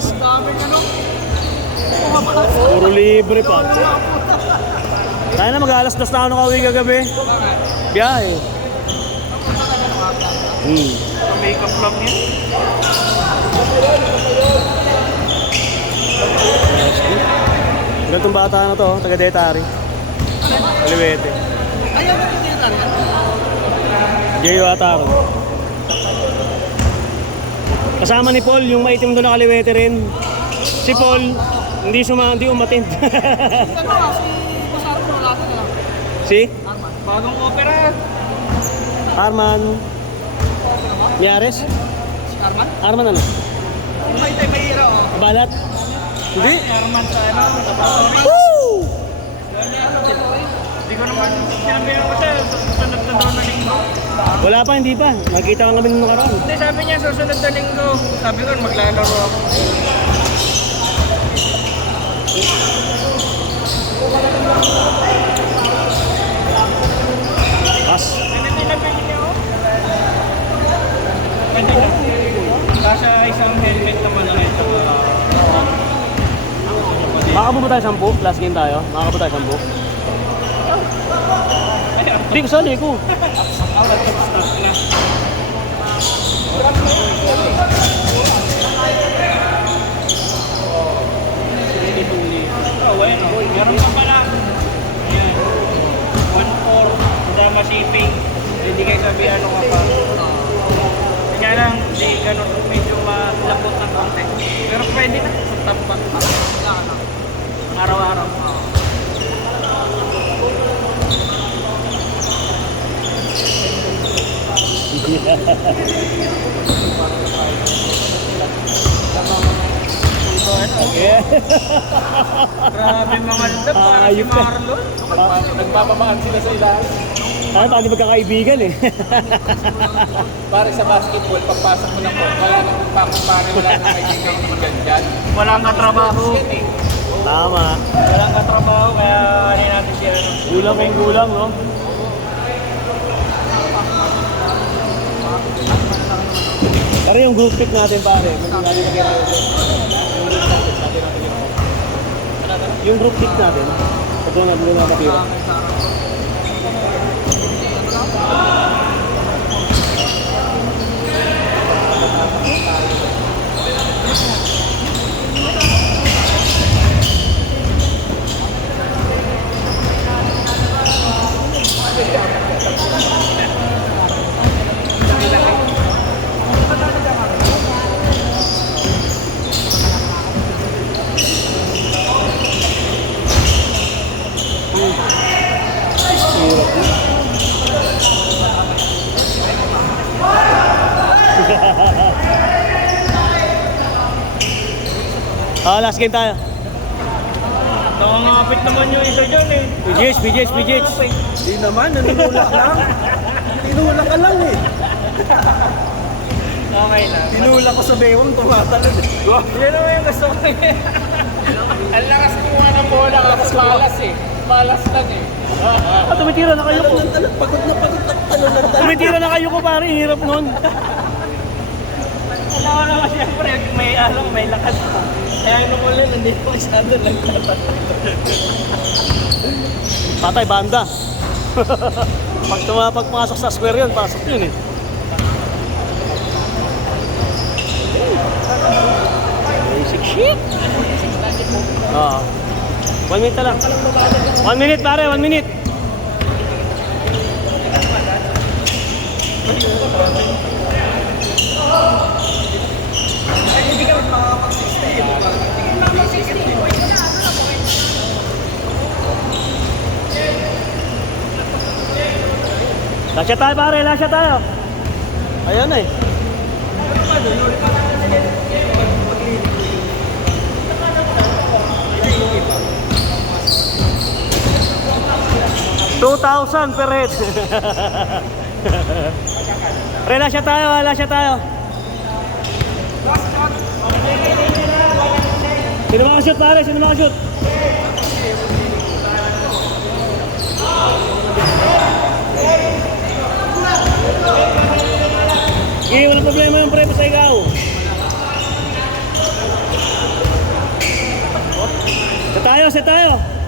Bukas. Puro libre pa. Tayo na mag-alas 2 na ako nakauwi kagabi. Biyahe. Makeup lang yan. Ganitong bata na to, taga-Detari. Kaliwete. Ayaw na yung tinatari yan? Jayo Ataro. Kasama ni Paul, yung maitim doon na Kaliwete rin. Si Paul, hindi umatin. Si Basaro mo wala na lang. Si? Bagong opera. Arman. Yares? Si Arman? Arman ano? May tayo may ira oh. Balat? Hindi. Si Arman sa ano? Woo! Hindi ko naman sinabi ko siya susunod na daw na linggo. Wala pa, hindi pa. Nakita ko kami nung nakaraan. Hindi, sabi niya susunod na linggo. Sabi ko maglalaro ako. Pas. Hindi lang pwede niya oh. Pwede na. Kasi isang helmet naman na ito. Makakabo ba tayo 10? Last game tayo. Makakabo tayo 10? Hindi, kasali ko. Meron pa pala. Ayan. 1-4. Drama shipping. Hindi kayo sabi ano ka pa. Kanya lang, hindi ganun medyo malambot ng konti. Pero pwede na. Sa tampak. Araw-araw. Yeah. Grabe mga lindab. Parang si Ayop ka. Marlon. Nagmamamahal sila sa ilalim. Tayo pa, hindi magkakaibigan eh. Pare sa basketball, pagpasok mo ng court, wala nang pare wala nang kaibigan dyan. Walang katrabaho. Yan eh. Tama. Walang katrabaho. Kaya ano natin siya. Gulang kong gulang, no? Pero yung group pick natin, pare. Yung group pick natin, ito na doon na matira. Last game tayo. Nakangapit naman yung isa dyan eh. PGH. Hindi naman, nanunulak lang. Tinulak ka lang eh. Okay lang. Tinulak ko sa bewang, tumatalon eh. Yan naman yung gusto ko eh. Ang lakas kumuha ng bola kasi malas eh. Malas lang eh. Tumitira na kayo ko. Pagod na talon lang. Tumitira na kayo ko, pare. Hirap nun. Alam ko naman siyempre, may lakas pa. Kaya nung ulan, hindi ko masyado nagtatanong. Patay, banda. Pag pumasok sa square yun, pasok yun eh. Basic shit. Oo. 1 minute na lang. 1 minute, pare, 1 minute. Lasya tayo, pare, lasya tayo. Ayun na eh. 2,000 per head. Relasya tayo. Sino makashoot pare? Sino makashoot? Walang problema yung pre, basta ikaw. Sa tayo, sa tayo.